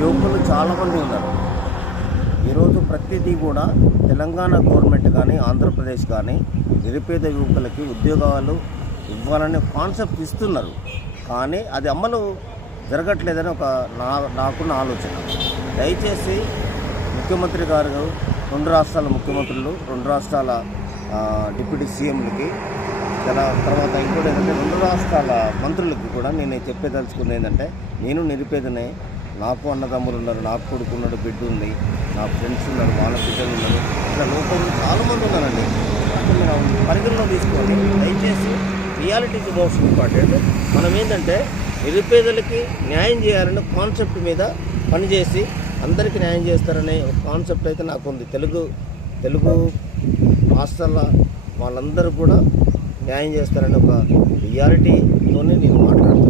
యువకులు చాలామంది ఉన్నారు. ఈరోజు ప్రతిదీ కూడా తెలంగాణ గవర్నమెంట్ కానీ ఆంధ్రప్రదేశ్ కానీ నిరుపేద యువకులకి ఉద్యోగాలు ఇవ్వాలనే కాన్సెప్ట్ ఇస్తున్నారు. కానీ అది అమలు జరగట్లేదని నాకున్న ఆలోచన. దయచేసి ముఖ్యమంత్రి గారు, 2 రాష్ట్రాల ముఖ్యమంత్రులు, 2 రాష్ట్రాల డిప్యూటీ సీఎంలకి, తర్వాత ఇంకోటి ఏంటంటే 2 రాష్ట్రాల మంత్రులకి కూడా నేను చెప్పేదలుచుకుంది ఏంటంటే, నేను నిరుపేదనే, నాకు అన్నదమ్ములు ఉన్నారు, నాకు కొడుకున్నాడు, బిడ్డ ఉంది, నా ఫ్రెండ్స్ ఉన్నారు, వాళ్ళ బిడ్డలు ఉన్నారు, ఇలా లోకంలో చాలామంది ఉన్నారండి. అంటే మీరు పరిగణలో తీసుకొని దయచేసి రియాలిటీ మోస్ట్ ఇంపార్టెంట్. మనం ఏంటంటే నిరుపేదలకి న్యాయం చేయాలనే కాన్సెప్ట్ మీద పనిచేసి అందరికీ న్యాయం చేస్తారనే కాన్సెప్ట్ అయితే నాకు ఉంది. తెలుగు రాష్ట్రాల వాళ్ళందరూ కూడా న్యాయం చేస్తారనే ఒక రియాలిటీతోనే నేను మాట్లాడుతున్నాను.